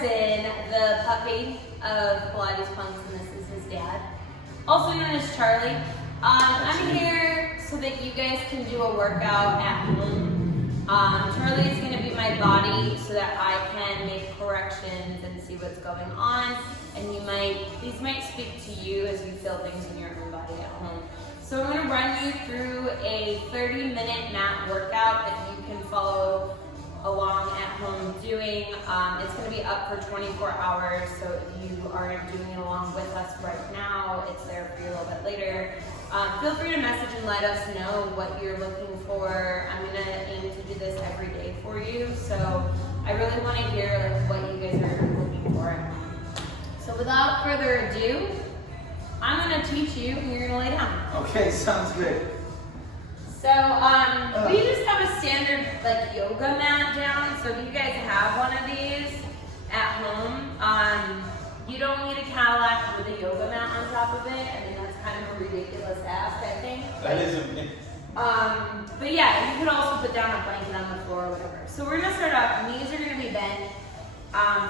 Morrison, the puppy of Pilates Punx, and this is his dad, also known as Charlie. I'm here so that you guys can do a workout at home. Charlie is going to be my body so that I can make corrections and see what's going on, and these might speak to you as you feel things in your own body at home. So I'm going to run you through a 30-minute mat workout that you can follow along at home doing. It's going to be up for 24 hours, so if you are doing it along with us right now, it's there for you a little bit later. Feel free to message and let us know what you're looking for. I'm going to aim to do this every day for you, so I really want to hear what you guys are looking for. So without further ado, I'm going to teach you and you're going to lay down. Okay, sounds good. So we just have a standard yoga mat down. So if you guys have one of these at home, you don't need a Cadillac with a yoga mat on top of it. I mean, that's kind of a ridiculous ask, I think. That is a but yeah, you could also put down a blanket on the floor or whatever. So we're gonna start off, knees are gonna be bent.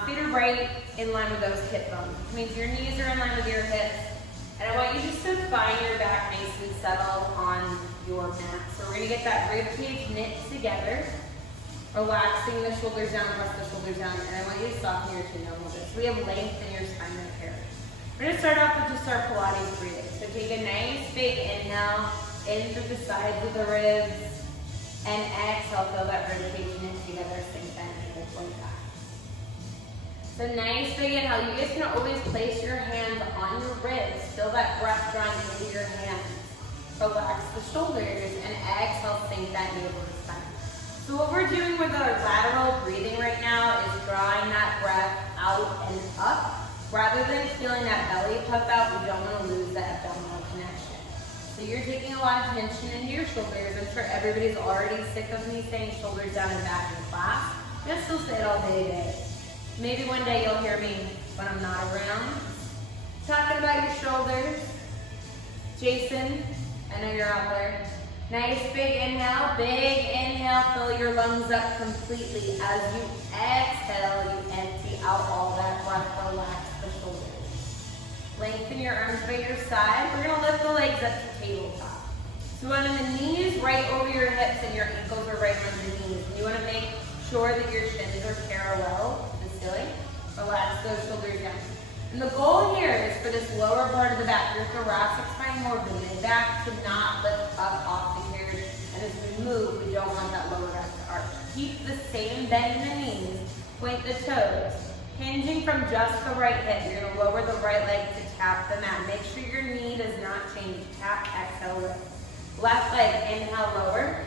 Feet are right in line with those hip bones, which means your knees are in line with your hips. And I want you just to find your back nice and settled on your mat. So we're gonna get that rib cage knit together, relaxing the shoulders down, press the shoulders down, and I want you to soften your chin a little bit. So we have length in your spine right here. We're gonna start off with just our Pilates breathing. So take a nice big inhale in through the sides of the ribs, and exhale, feel that rib cage knit together, sink that ankle point back. So nice big inhale. You guys can always place your hands on your ribs. Feel that breath drawing into your hands. Relax the shoulders, and exhale, sink that knee over the spine. So what we're doing with our lateral breathing right now is drawing that breath out and up. Rather than feeling that belly puff out, we don't want to lose that abdominal connection. So you're taking a lot of tension into your shoulders. I'm sure everybody's already sick of me saying shoulders down and back in class. I still say it all day today. Maybe one day you'll hear me when I'm not around talking about your shoulders. Jason, I know you're out there. Nice big inhale, fill your lungs up completely. As you exhale, you empty out all that breath, relax the shoulders. Lengthen your arms by your side. We're gonna lift the legs up to tabletop. So on the knees, right over your hips, and your ankles are right on your knees. And you wanna make sure that your shins are parallel to the ceiling. Relax those shoulders down. And the goal here is for this lower part of the back, your thoracic spine, more of the mid-back, to not lift up off the ears. And as we move, we don't want that lower back to arch. Keep the same bend in the knees, point the toes. Hinging from just the right hip, you're going to lower the right leg to tap the mat. Make sure your knee does not change. Tap, exhale, lift. Left leg, inhale, lower.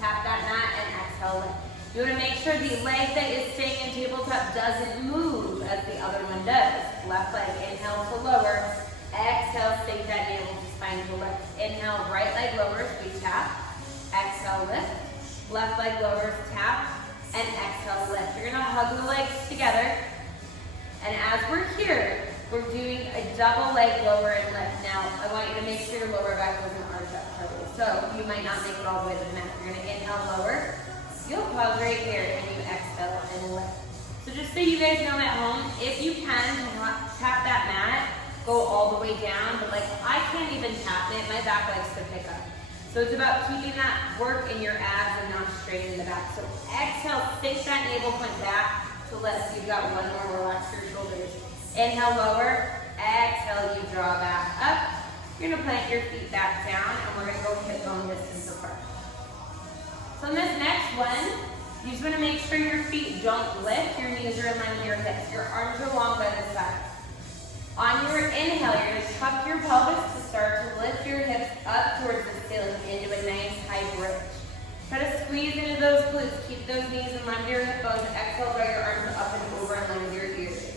Tap that mat and exhale, lift. You want to make sure the leg that is staying in tabletop doesn't move as the other one does. Left leg, inhale to lower. Exhale, sink that navel to spine to lift. Inhale, right leg lowers, we tap. Exhale, lift. Left leg lowers, tap. And exhale, lift. You're going to hug the legs together. And as we're here, we're doing a double leg lower and lift. Now, I want you to make sure your lower back doesn't arch up totally. So you might not make it all the way to the mat. You're going to inhale, lower. You'll pause right here and you exhale and lift. So just so you guys know at home, if you can tap that mat, go all the way down, but I can't even tap it, my back likes to pick up. So it's about keeping that work in your abs and not straight in the back. So exhale, sink that navel point back to lift. You've got one more, relax your shoulders. Inhale, lower. Exhale, you draw back up. You're gonna plant your feet back down and we're gonna go hip bone distance apart. So in this next one, you just want to make sure your feet don't lift. Your knees are in line with your hips. Your arms are long by the side. On your inhale, you're going to tuck your pelvis to start to lift your hips up towards the ceiling into a nice high bridge. Try to squeeze into those glutes. Keep those knees in line with your hip bones. Exhale, draw your arms up and over in line with your ears.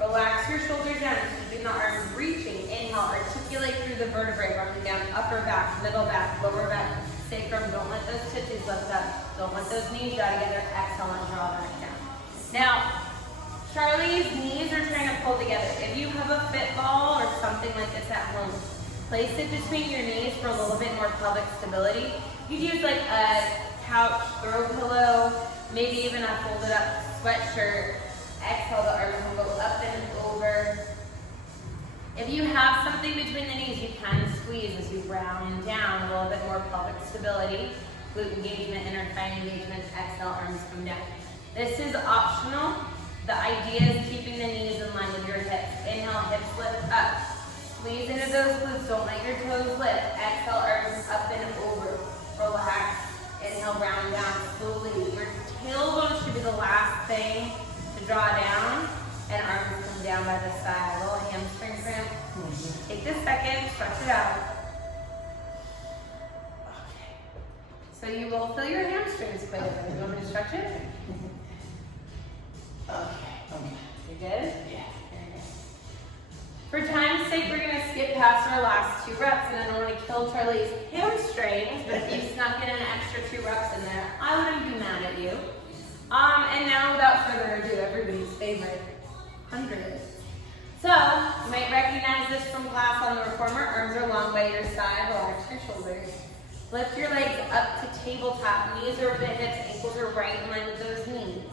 Relax your shoulders down, keeping the arms reaching. Inhale, articulate through the vertebrae, running down upper back, middle back, lower back. Sacrum, don't let those titties lift up. Don't let those knees draw together. Exhale and draw back down. Now, Charlie's knees are trying to pull together. If you have a fit ball or something like this at home, place it between your knees for a little bit more pelvic stability. You could use a couch throw pillow, maybe even a folded up sweatshirt, Exhale, the arms will go up and over. If you have something between the knees, you can squeeze as you round down, a little bit more pelvic stability, glute engagement, inner thigh engagement. Exhale, arms come down. This is optional. The idea is keeping the knees in line with your hips. Inhale, hips lift up. Squeeze into those glutes, don't let your toes lift. Exhale, arms up and over. Relax. Inhale, round down slowly. Your tailbone should be the last thing to draw down, and arms come down by the side. A little hamstring cramp. Take this second, stretch it out. Okay. So you will feel your hamstrings quite a bit. You want me to stretch it? Okay. You good? Yeah. For time's sake, we're going to skip past our last 2 reps, and I don't want to kill Charlie's hamstrings, but if you snuck in an extra 2 reps in there, I wouldn't be mad at you. And now, without further ado, everybody's favorite, 100. So, you might recognize this from class on the reformer. Arms are long by your side, relax your shoulders. Lift your legs up to tabletop, knees over the hips, ankles are right in line with those knees.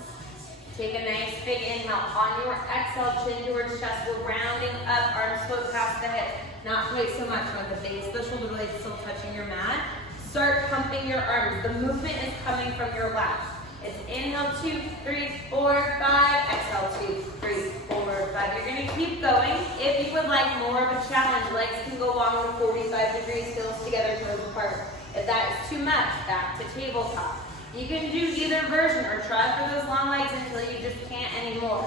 Take a nice big inhale. On your exhale, chin towards chest. We're rounding up, arms float past the hip. Not quite so much on the base. The shoulder blades still touching your mat. Start pumping your arms. The movement is coming from your lats. It's inhale, 2, 3, 4, 5. Exhale, 2, 3, 4, 5. You're going to keep going. If you would like more of a challenge, legs can go long to 45 degrees, heels together, toes apart. If that is too much, back to tabletop. You can do either version or try for those long legs until you just can't anymore.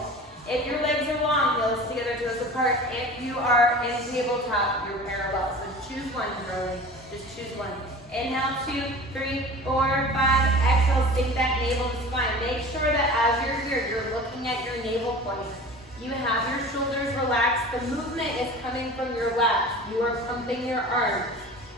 If your legs are long, heels together, toes apart. If you are in tabletop, you're parallel. So choose one, Charlie. Just choose one. Inhale, 2, 3, 4, 5. Exhale, sink that navel to spine. Make sure that as you're here, you're looking at your navel point. You have your shoulders relaxed. The movement is coming from your lats. You are pumping your arms.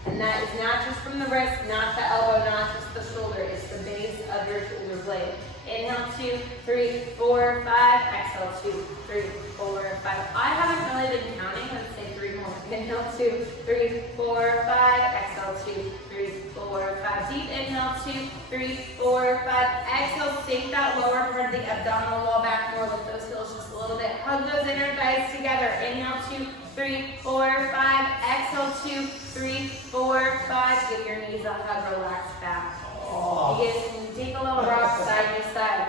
And that is not just from the wrist, not the elbow, not just the shoulder. It's the base of your shoulder blade. Inhale, 2, 3, 4, 5. Exhale, 2, 3, 4, 5. I haven't really been counting. Let's say 3 more. Inhale, 2, 3, 4, 5. Exhale, 2, 3, 4, 5. Deep inhale, 2, 3, 4, 5. Exhale, sink that lower part of the abdominal wall back more. Lift those heels just a little bit. Hug those inner thighs together. Inhale, 2, 3, 4, 5. Exhale, 2, 3, 4, 5. Give your knees a hug, relax back. You guys can take a little rock side to side.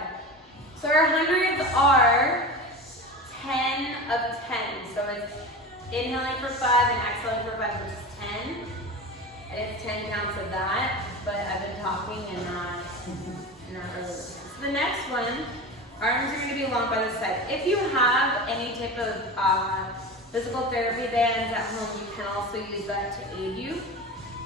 So our hundreds are 10 of 10. So it's inhaling for 5 and exhaling for 5, which is 10. And it's 10 counts of that, but I've been talking and not really listening. So the next one, arms are going to be long by the side. If you have any type of physical therapy bands at home, you can also use that to aid you.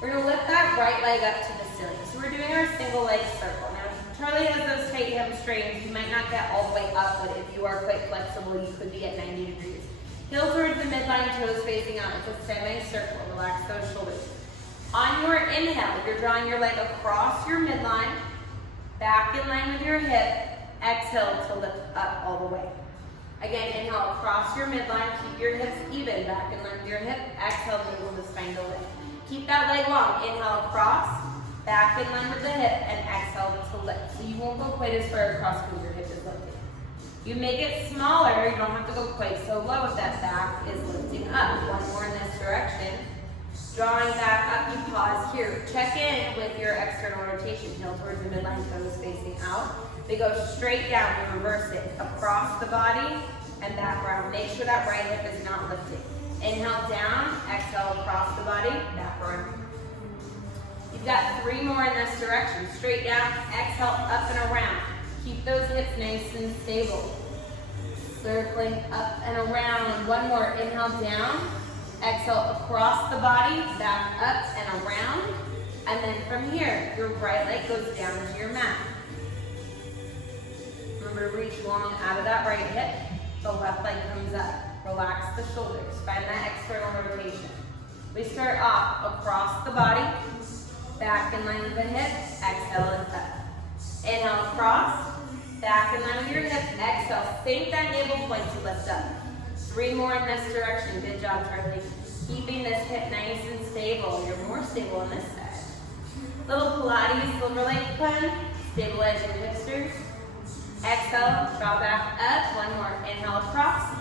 We're going to lift that right leg up to the ceiling. So we're doing our single leg circle. Now, Charlie has those tight hamstrings. You might not get all the way up, but if you are quite flexible, you could be at 90 degrees. Heel towards the midline, toes facing out. It's a semicircle. Relax those shoulders. On your inhale, you're drawing your leg across your midline, back in line with your hip. Exhale to lift up all the way. Again, inhale across your midline. Keep your hips even, back in line with your hip. Exhale, navel to spine to lift. Keep that leg long. Inhale across, back in line with the hip, and exhale to lift. So you won't go quite as far across because your hip is lifting. You make it smaller. You don't have to go quite so low if that back is lifting up. One more in this direction. Drawing back up, you pause here. Check in with your external rotation. Heel towards the midline, toes facing out. They go straight down. We reverse it. Across the body and back around. Make sure that right hip is not lifting. Inhale down, exhale across the body, back around. You've got 3 more in this direction. Straight down, exhale up and around. Keep those hips nice and stable. Circling up and around. One more. Inhale down. Exhale across the body, back up and around. And then from here, your right leg goes down to your mat. Remember to reach long out of that right hip. The left leg comes up. Relax the shoulders. Find that external rotation. We start off across the body, back in line with the hip. Exhale, lift up. Inhale across, back in line with your hip. Exhale, sink that navel point to lift up. 3 more in this direction. Good job, Charlie. Keeping this hip nice and stable. You're more stable on this side. Little Pilates silver lake fun. Stabilize your hipsters. Exhale, draw back up. One more. Inhale, across.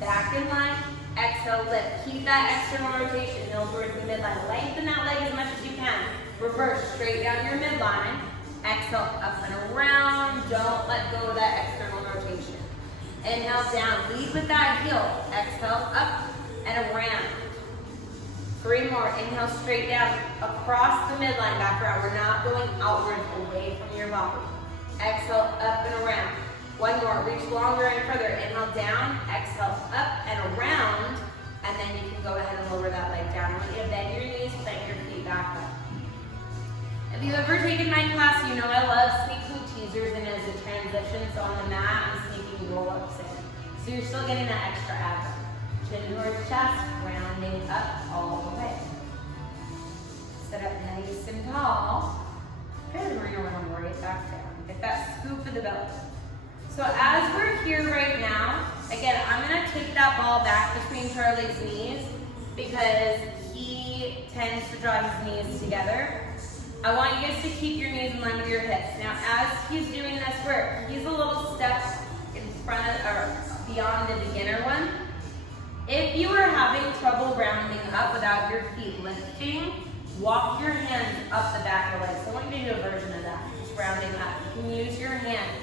Back in line. Exhale, lift. Keep that external rotation. Heel towards the midline. Lengthen that leg as much as you can. Reverse straight down your midline. Exhale, up and around. Don't let go of that external rotation. Inhale, down. Lead with that heel. Exhale, up and around. 3 more. Inhale, straight down. Across the midline, back around. We're not going outwards, away from your body. Exhale, up and around. 1 more. Reach longer and further. Inhale, down. Exhale, up and around. And then you can go ahead and lower that leg down. I want you to bend your knees, plant your feet back up. If you've ever taken my class, you know I love sneak glute teasers and as a transition. So on the mat, I'm sneaking roll-ups in. So you're still getting that extra ab. Chin towards chest, rounding up all the way. Sit up nice and tall. Good, we're gonna round right back down. Get that scoop of the belly. So as we're here right now, again, I'm gonna take that ball back between Charlie's knees because he tends to draw his knees together. I want you guys to keep your knees in line with your hips. Now, as he's doing this work, he's a little step in front of, or beyond the beginner one. If you are having trouble rounding up without your feet lifting, walk your hands up the back of the legs. So I want you to do a version of that, just rounding up. You can use your hands.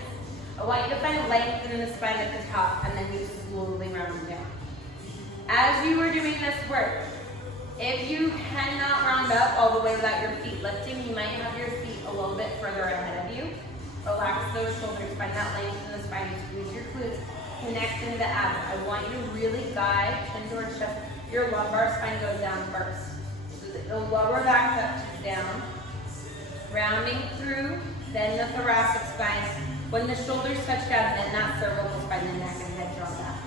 I want you to find length in the spine at the top, and then you slowly round down. As you are doing this work, if you cannot round up all the way without your feet lifting, you might have your feet a little bit further ahead of you. Relax those shoulders, find that length in the spine, squeeze your glutes, connect into the abs. I want you to really guide chin towards chest. Your lumbar spine goes down first. So the lower back touches down, rounding through, then the thoracic spine. When the shoulders touch down, then that cervical spine, the neck and head draw back.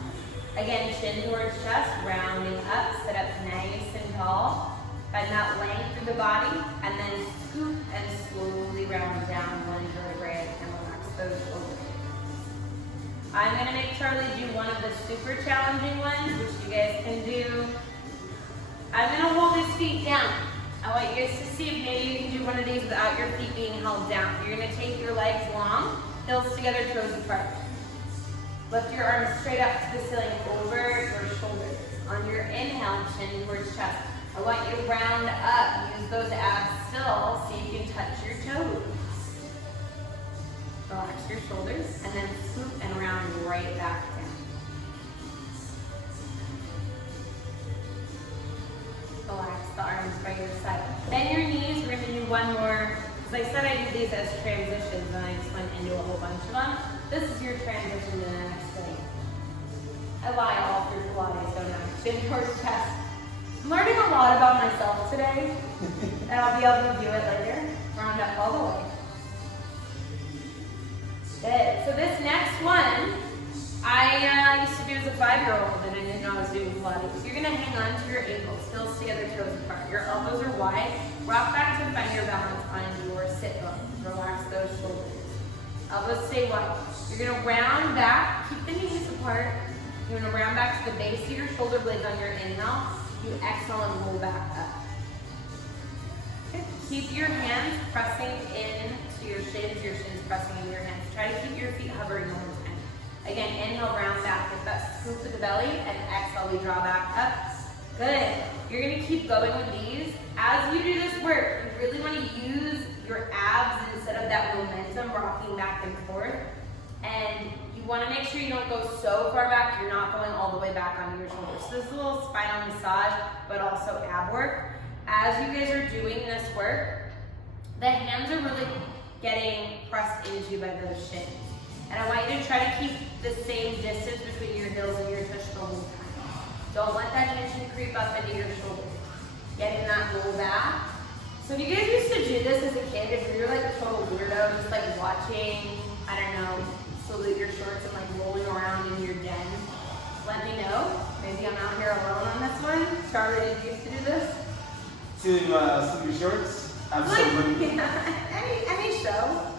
Again, chin towards chest, rounding up, sit up nice and tall. Find that length through the body, and then scoop and slowly round down one vertebrae and relax those shoulders. I'm gonna make Charlie do one of the super challenging ones, which you guys can do. I'm gonna hold his feet down. I want you guys to see if maybe you can do one of these without your feet being held down. You're gonna take your legs long, heels together, toes apart. Lift your arms straight up to the ceiling over your shoulders. On your inhale, chin towards chest. I want you to round up. Use those abs still so you can touch your toes. Relax your shoulders and then swoop and round right back down. Relax the arms by your side. Bend your knees. We're going to do one more. As I said, I do these as transitions and I just went into a whole bunch of them. This is your transition to the next thing. I lie all through Pilates, don't I? Chin towards chest. I'm learning a lot about myself today, and I'll be able to do it later. Round up all the way. Good. So this next one, I used to do as a 5-year-old, and I didn't know I was doing Pilates. So you're gonna hang on to your ankles, heels together, toes apart. Your elbows are wide. Rock back to find your balance on your sit bones. Relax those shoulders. Elbows stay wide. You're gonna round back, keep the knees apart. You're gonna round back to the base of your shoulder blades on your inhale. You exhale and roll back up. Good. Keep your hands pressing into your shins pressing into your hands. Try to keep your feet hovering the whole time. Again, inhale, round back. Get that scoop with the belly, and exhale, we draw back up. Good. You're gonna keep going with these. As you do this work, you really wanna use your abs instead of that momentum rocking back and forth. And you wanna make sure you don't go so far back, you're not going all the way back onto your shoulders. So this is a little spinal massage, but also ab work. As you guys are doing this work, the hands are really getting pressed into by those shins. And I want you to try to keep the same distance between your heels and your tush the whole time. Don't let that tension creep up into your shoulders. Getting that roll back. So if you guys used to do this as a kid, if you're like a total weirdo, just like watching, I don't know, salute your shorts and like rolling around in your den, let me know. Maybe I'm out here alone on this one. Charlie didn't used to do this. To salute your shorts? Absolutely. Like, yeah, any show.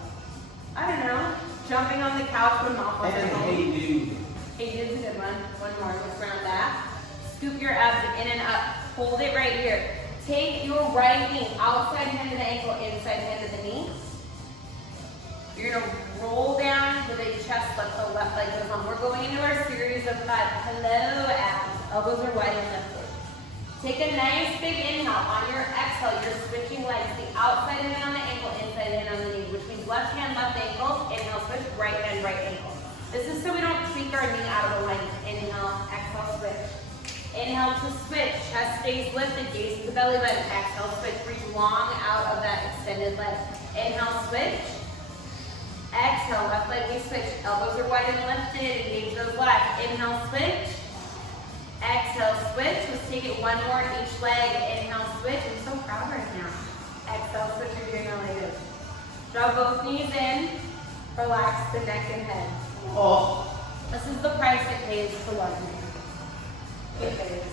I don't know. Jumping on the couch when mom was at home. Hey dude. Hey dude's a good one. One more. Let's round that. Scoop your abs in and up. Hold it right here. Take your right knee, outside hand of the ankle, inside hand of the knee. You're gonna roll down with a Elbows are wide and lifted. Take a nice big inhale. On your exhale, you're switching legs. The outside in on the ankle, inside in on the knee, which means left hand, left ankle. Inhale, switch, right hand, right ankle. This is so we don't tweak our knee out of alignment. Inhale, exhale, switch. Inhale to switch, chest stays lifted, gaze to the belly button. Exhale, switch, reach long out of that extended leg. Inhale, switch. Exhale, left leg, we switch. Elbows are wide and lifted, engage those lats. Inhale, switch. Exhale, switch. Let's take it one more each leg. Inhale, switch. I'm so proud right now. Exhale, switch, you're doing elevated. Draw both knees in. Relax the neck and head. Oh. This is the price it pays to love me. It pays.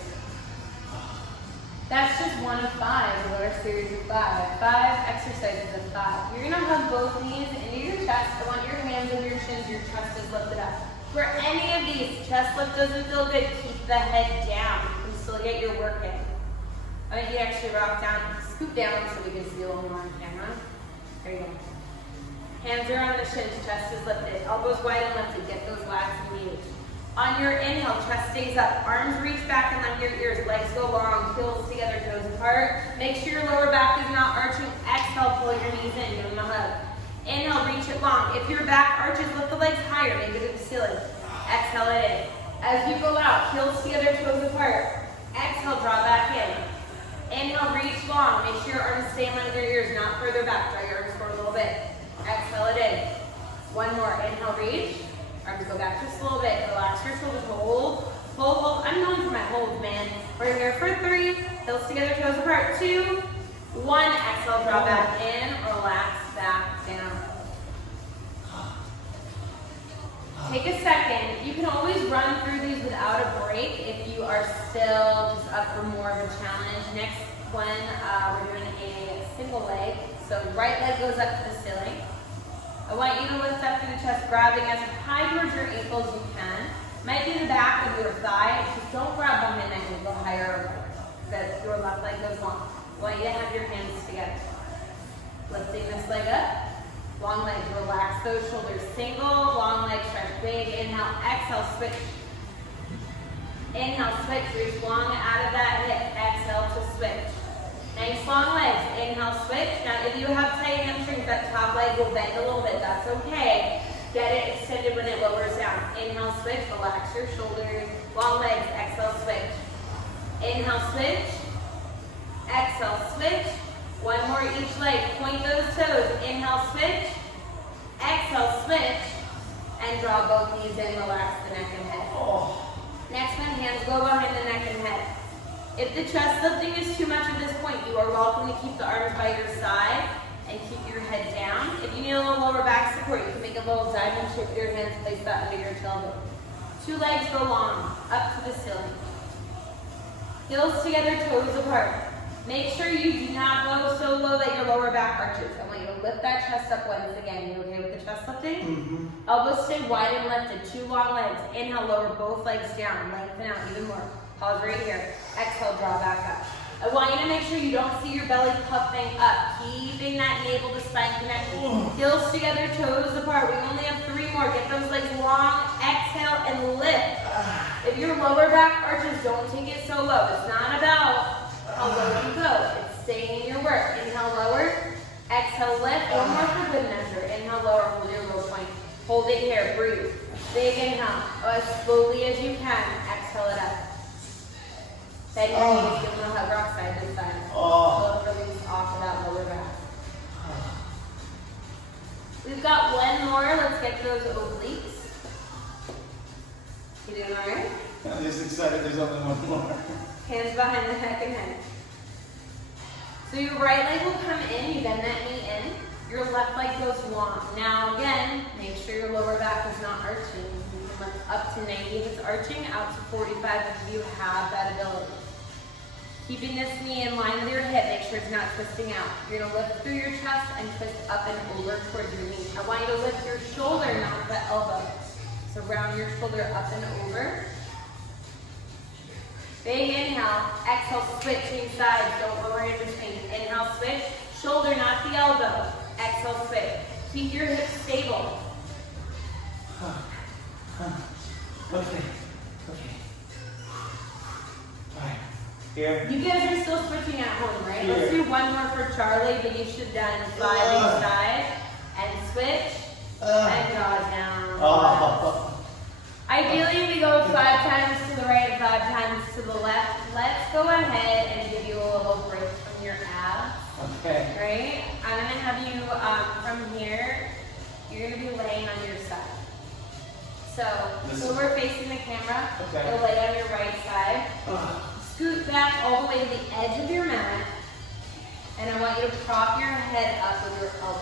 That's just one of 5 of our series of 5. 5 exercises of 5. You're gonna hug both knees into your chest. I want your hands over your shins, your chest is lifted up. For any of these, chest lift doesn't feel good, keep the head down. You can still get your work in. I want you to actually rock down, scoop down so we can see a little more on camera. There you go. Hands are on the shins, chest is lifted. Elbows wide and lifted, get those lats engaged. On your inhale, chest stays up. Arms reach back and under your ears. Legs go long, heels together, toes apart. Make sure your lower back is not arching. Exhale, pull your knees in, give them a hug. Inhale, reach it long. If your back arches, lift the legs higher, maybe to the ceiling. Exhale it in. As you go out, heels together, toes apart. Exhale, draw back in. Inhale, reach long. Make sure your arms stay in line with your ears, not further back. Draw your arms forward a little bit. Exhale it in. One more. Inhale, reach. Arms go back just a little bit. Relax your shoulders. Hold. Hold, hold. I'm known for my holds, man. We're here for 3. Heels together, toes apart. 2, 1. Exhale, draw back in. Relax back down. Take a second. You can always run through these without a break if you are still just up for more of a challenge. Next one, we're doing a single leg. So right leg goes up to the ceiling. I want you to lift up through the chest, grabbing as high towards your ankles as you can. Might be the back of your thigh. Just don't grab behind that ankle higher or lower. That your left leg goes long. I want you to have your hands together. Lifting this leg up. Long legs, relax those shoulders. Single, long leg stretch. Big inhale, exhale, switch. Inhale, switch, reach long out of that hip. Exhale to switch. Nice long legs. Inhale, switch. Now if you have tight hamstrings, that top leg will bend a little bit. That's okay. Get it extended when it lowers down. Inhale, switch. Relax your shoulders. Long legs. Exhale, switch. Inhale, switch. Exhale, switch. One more each leg. Point those toes. Inhale, switch. Exhale, switch. And draw both knees in. Relax the neck and head. Next one, hands go behind the neck and head. If the chest lifting is too much at this point, you are welcome to keep the arms by your side and keep your head down. If you need a little lower back support, you can make a little diamond shape with your hands, place that under your tailbone. 2 legs go long, up to the ceiling. Heels together, toes apart. Make sure you do not go so low that your lower back arches. I want you to lift that chest up once again. You okay with the chest lifting? Mm-hmm. Elbows stay wide and lifted. 2 long legs. Inhale, lower both legs down. Lengthen out even more. Pause right here. Exhale, draw back up. I want you to make sure you don't see your belly puffing up. Keeping that navel to spine connection. Heels together, toes apart. We only have 3 more. Get those legs long. Exhale and lift. If your lower back arches, don't take it so low. It's not about how low you go. It's staying in your work. Inhale, lower. Exhale, lift. One more for good measure. Inhale, lower. Hold your low point. Hold it here. Breathe. Big inhale. As slowly as you can. Exhale it up. Bend your knees. Give them a hug. Rock side to side. Release off of that lower back. We've got one more. Let's get those obliques. You doing all right? I'm just excited there's only one more. Hands behind the neck and head. So your right leg will come in, you bend that knee in. Your left leg goes long. Now again, make sure your lower back is not arching. You can lift up to 90 if it's arching, out to 45 if you have that ability. Keeping this knee in line with your hip, make sure it's not twisting out. You're gonna lift through your chest and twist up and over towards your knee. I want you to lift your shoulder, not the elbow. So round your shoulder up and over. Big inhale, exhale, switching sides, don't lower in between. Inhale, switch, shoulder, not the elbow. Exhale, switch. Keep your hips stable. Okay. Here. You guys are still switching at home, right? Here. Let's do one more for Charlie, but you should have done 5 each side. And switch. And draw it down. Ideally, we go 5 times to the right, 5 times to the left. Let's go ahead and give you a little break from your abs. Okay. Right? I'm going to have you, from here, you're going to be laying on your side. So we're facing the camera. Okay. You'll lay on your right side. Scoot back all the way to the edge of your mat. And I want you to prop your head up with your elbow.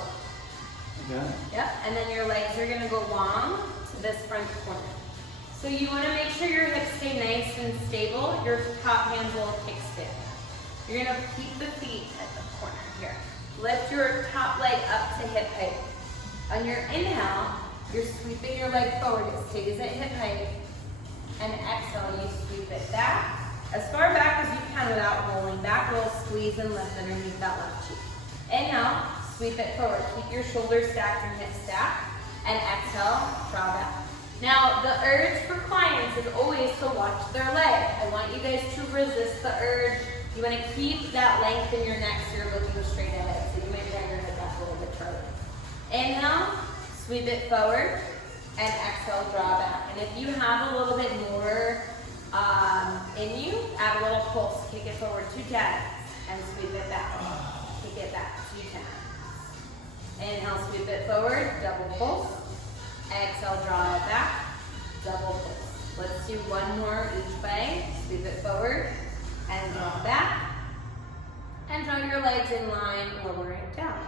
Okay. Yep. And then your legs are going to go long to this front corner. So you want to make sure your hips stay nice and stable. Your top hands will kickstand. You're going to keep the feet at the corner here. Lift your top leg up to hip height. On your inhale, you're sweeping your leg forward. It stays at hip height. And exhale, you sweep it back. As far back as you can without rolling back. We'll squeeze and lift underneath that left cheek. Inhale, sweep it forward. Keep your shoulders stacked and hips stacked. And exhale, draw back. Now, the urge for clients is always to watch their leg. I want you guys to resist the urge. You want to keep that length in your neck so you're looking straight ahead. So you may drag your head back a little bit further. Inhale, sweep it forward, and exhale, draw back. And if you have a little bit more in you, add a little pulse. Kick it forward 2 times, and sweep it back. Kick it back 2 times. Inhale, sweep it forward, double pulse. Exhale, draw it back, double pulse. Let's do one more each way. Sweep it forward, and draw back. And draw your legs in line, lower it down.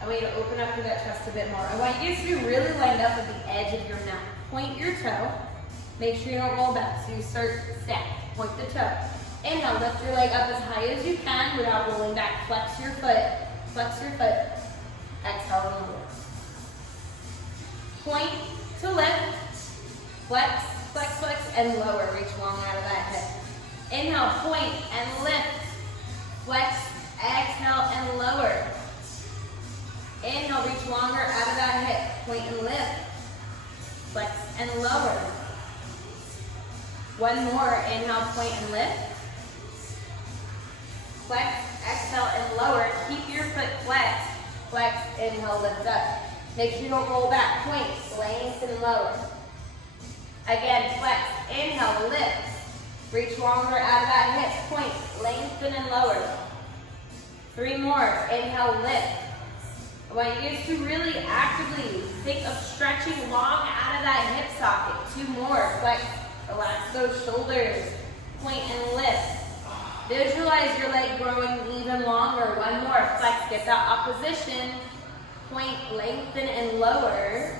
I want you to open up through that chest a bit more. I want you guys to be really lined up at the edge of your mat. Point your toe. Make sure you don't roll back. So you start stack. Point the toe. Inhale, lift your leg up as high as you can without rolling back. Flex your foot. Flex your foot. Exhale and lower. Point to lift. Flex, flex, flex, and lower. Reach long out of that hip. Inhale, point and lift. Flex, exhale, and lower. Inhale, reach longer out of that hip. Point and lift. Flex and lower. One more. Inhale, point and lift. Flex, exhale, and lower. Keep your foot flexed. Flex, inhale, lift up. Make sure you don't roll back. Point, lengthen, and lower. Again, flex, inhale, lift. Reach longer out of that hip. Point, lengthen, and lower. 3 more. Inhale, lift. I want you guys to really actively think of stretching long out of that hip socket. 2 more. Flex, relax those shoulders. Point and lift. Visualize your leg growing even longer. 1 more. Flex, get that opposition. Point, lengthen, and lower.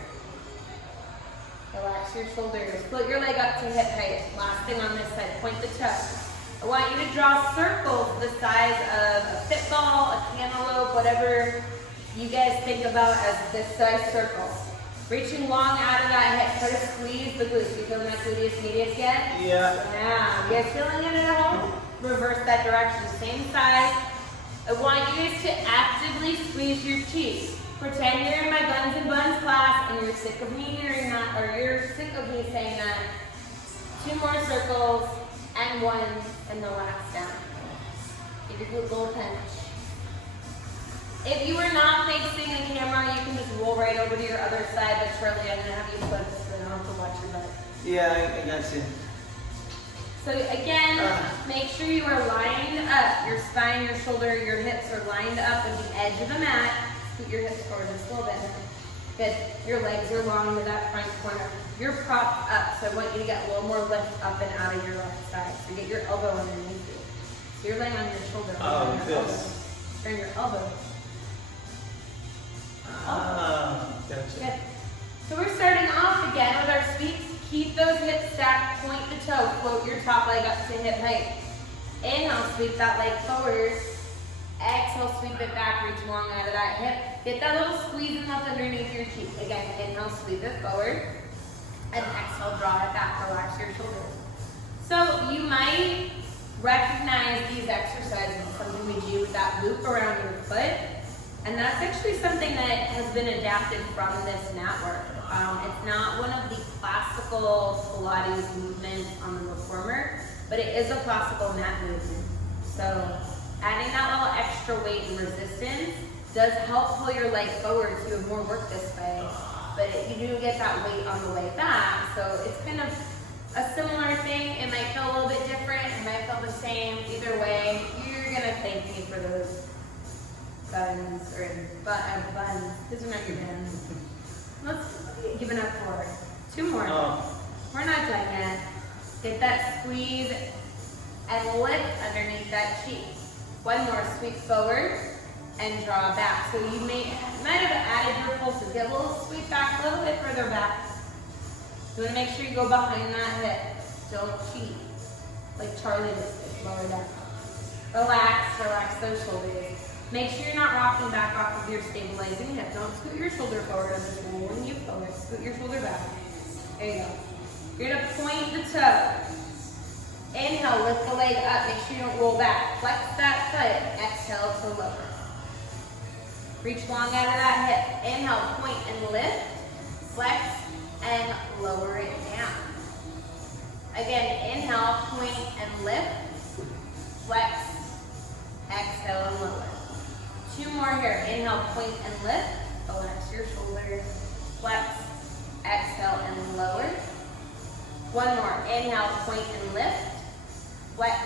Relax your shoulders. Float your leg up to hip height. Last thing on this side. Point the toe. I want you to draw circles the size of a football, a cantaloupe, whatever you guys think about as this size circle. Reaching long out of that hip. Try to squeeze the glutes. You feeling that gluteus medius yet? Yeah. Yeah. You guys feeling it at home? Reverse that direction. Same side. I want you guys to actively squeeze your cheeks. Pretend you're in my Guns and Buns class and you're sick of me hearing that, or you're sick of me saying that. 2 more circles and 1 and the last down. Give your glute a little pinch. If you are not facing the camera, you can just roll right over to your other side, but Shirley, I'm going to have you flip so I don't have to watch your butt. Yeah, I got you. So again, make sure you are lined up. Your spine, your shoulder, your hips are lined up with the edge of the mat. Scoot your hips forward just a little bit. Good. Your legs are long to that front corner. You're propped up, so I want you to get a little more lift up and out of your left side. So get your elbow underneath you. So you're laying on your shoulder. Oh, your elbow. this. Turn your elbow. Gotcha. Good. So we're starting off again with our sweeps. Keep those hips stacked, point the toe, float your top leg up to hip height. Inhale, sweep that leg forward. Exhale, sweep it back, reach long out of that hip. Get that little squeeze and lift underneath your cheek. Again, inhale, sweep it forward. And exhale, draw it back, relax your shoulders. So you might recognize these exercises as something we do with that loop around your foot. And that's actually something that has been adapted from this mat work. It's not one of the classical Pilates movements on the reformer, but it is a possible mat movement. So adding that little extra weight and resistance does help pull your leg forward so you have more work this way, but you do get that weight on the way back. So it's kind of a similar thing. It might feel a little bit different, it might feel the same. Either way, you're gonna thank me for those buns, or buns. These are not your buns. What are you giving up for? 2 more. We're not done yet. Get that squeeze and lift underneath that cheek. 1 more, sweep forward and draw back. So you might have added your pulses. Get a little sweep back, a little bit further back. You want to make sure you go behind that hip. Don't cheat. Like Charlie did, lower down. Relax, relax those shoulders. Make sure you're not rocking back off of your stabilizing hip. Don't scoot your shoulder forward. I'm just rolling you forward. Scoot your shoulder back. There you go. You're going to point the toe. Inhale, lift the leg up. Make sure you don't roll back. Flex that foot. Exhale to lower. Reach long out of that hip. Inhale, point and lift. Flex and lower it down. Again, inhale, point and lift. Flex, exhale and lower. 2 more here. Inhale, point and lift. Relax your shoulders. Flex, exhale and lower. 1 more. Inhale, point and lift. Flex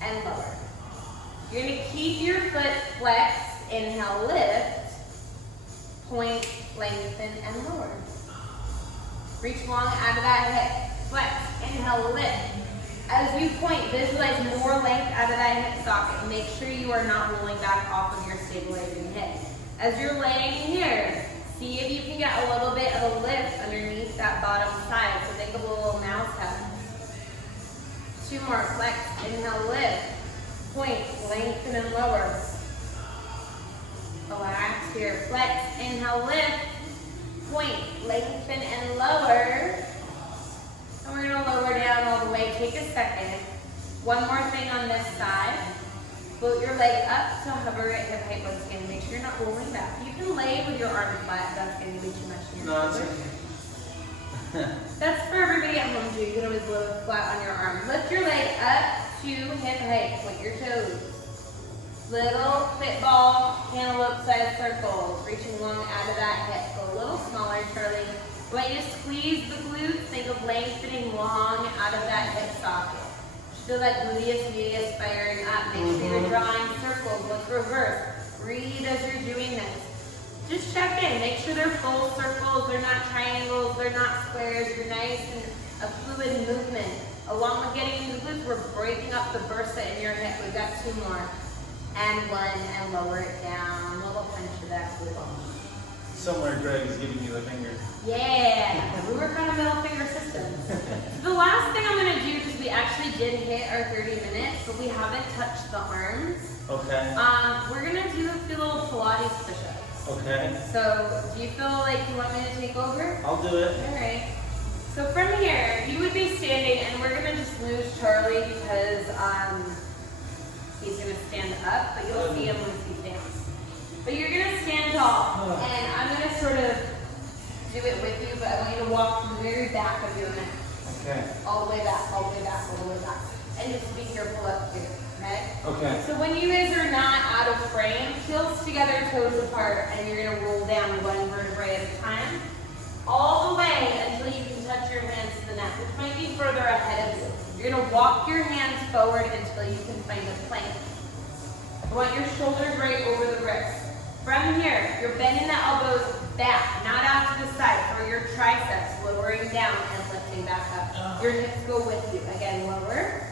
and lower. You're going to keep your foot flexed. Inhale, lift. Point, lengthen, and lower. Reach long out of that hip. Flex. Inhale, lift. As you point, visualize more length out of that hip socket. Make sure you are not rolling back off of your stabilizing hip. As you're laying here, see if you can get a little bit of a lift underneath that bottom side. So think of a little mouse head. 2 more. Flex. Inhale, lift. Point, lengthen, and lower. Relax here. Flex. Inhale, lift. Point, lengthen, and lower. And we're going to lower down all the way. Take a second. 1 more thing on this side. Float your leg up to hover at hip height once again. Make sure you're not rolling back. You can lay with your arms flat. That's going to be too much in your shoulder. That's for everybody at home too. You can always lay flat on your arm. Lift your leg up to hip height. Point your toes. Little football, cantaloupe size circles. Reaching long out of that hip. Go a little smaller, Charlie. When you squeeze the glutes, think of lengthening long out of that hip socket. Feel that gluteus medius firing up. Make sure you're drawing circles. Let's reverse. Breathe as you're doing this. Just check in. Make sure they're full circles. They're not triangles. They're not squares. You're nice and a fluid movement. Along with getting in the glutes, we're breaking up the bursa in your hip. We've got 2 more. And 1, and lower it down. A little punch of that glute. Somewhere Greg is giving you the finger. Yeah, we work on a middle finger system. So the last thing I'm going to do, because we actually did hit our 30 minutes, but we haven't touched the arms. Okay. We're going to do a few little Pilates push-ups. Okay. So do you feel like you want me to take over? I'll do it. All right. So from here, you would be standing, and we're going to just lose Charlie because he's going to stand up, but you'll see him once he stands. But you're going to stand tall, and I'm going to sort of do it with you, but I want you to walk from the very back of your neck. Okay. All the way back, all the way back, all the way back. And just be careful up here, okay? Okay. So when you guys are not out of frame, heels together, toes apart, and you're going to roll down 1 vertebrae at a time, all the way until you can touch your hands to the mat, which might be further ahead of you. You're going to walk your hands forward until you can find a plank. I want your shoulders right over the wrists. From here, you're bending the elbows back, not out to the side, for your triceps, lowering down and lifting back up. Your hips go with you. Again, lower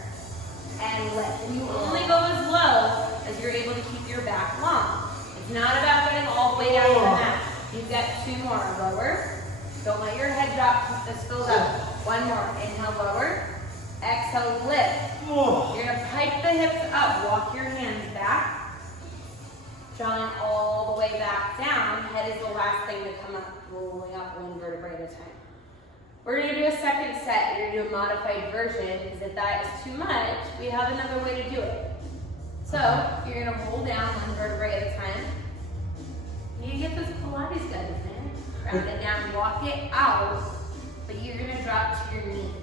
and lift. And you only go as low as you're able to keep your back long. It's not about getting all the way down to the mat. You've got 2 more. Lower. Don't let your head drop. Keep this filled up. 1 more. Inhale, lower. Exhale, lift. You're going to pipe the hips up. Walk your hands back. Drawing all the way back down. Head is the last thing to come up, rolling up 1 vertebrae at a time. We're going to do a second set. You're going to do a modified version, because if that is too much, we have another way to do it. So, you're going to roll down 1 vertebrae at a time. You get those Pilates guys, man. Ground it down, walk it out, but you're going to drop to your knees.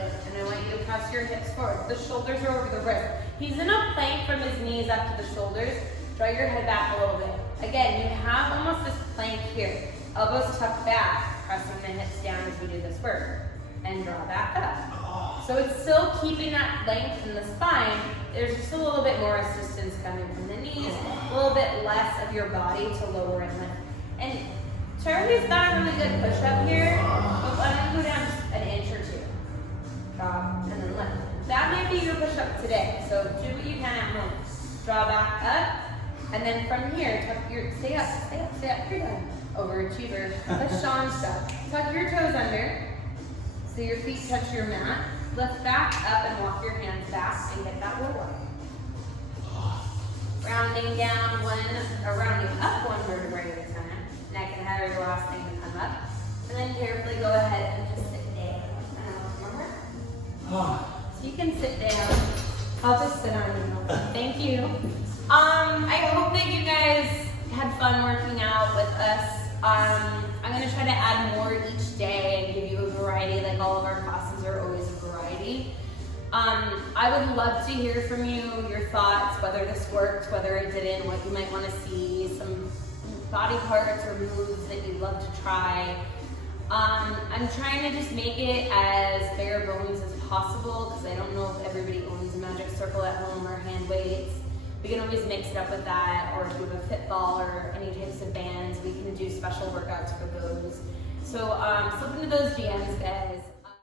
Good. And I want you to press your hips forward. The shoulders are over the wrist. He's in a plank from his knees up to the shoulders. Draw your head back a little bit. Again, you have almost this plank here. Elbows tucked back, pressing the hips down as we do this work. And draw back up. So it's still keeping that length in the spine. There's just a little bit more assistance coming from the knees, a little bit less of your body to lower and lift. And Charlie's got a really good push up here, but why don't you go down just an inch or two. Drop and then lift. That might be your push up today, so do what you can at home. Draw back up, and then from here, tuck your, stay up, you're done. Overachiever, push on stuff. Tuck your toes under, so your feet touch your mat. Lift back up and walk your hands back and get that roll up. Rounding down rounding up one vertebrae at a time. Neck and head are your last thing to come up. And then carefully go ahead and just sit down. So you can sit down. I'll just sit on you. Thank you. I hope that you guys had fun working out with us. I'm going to try to add more each day and give you a variety, like all of our classes are always a variety. I would love to hear from you, your thoughts, whether this worked, whether it didn't, what you might want to see, some body parts or moves that you'd love to try. I'm trying to just make it as bare bones as possible because I don't know if everybody owns a magic circle at home or hand weights. We can always mix it up with that, or if you have a fit ball or any types of bands, we can do special workouts for those. So slip into those DMs, guys.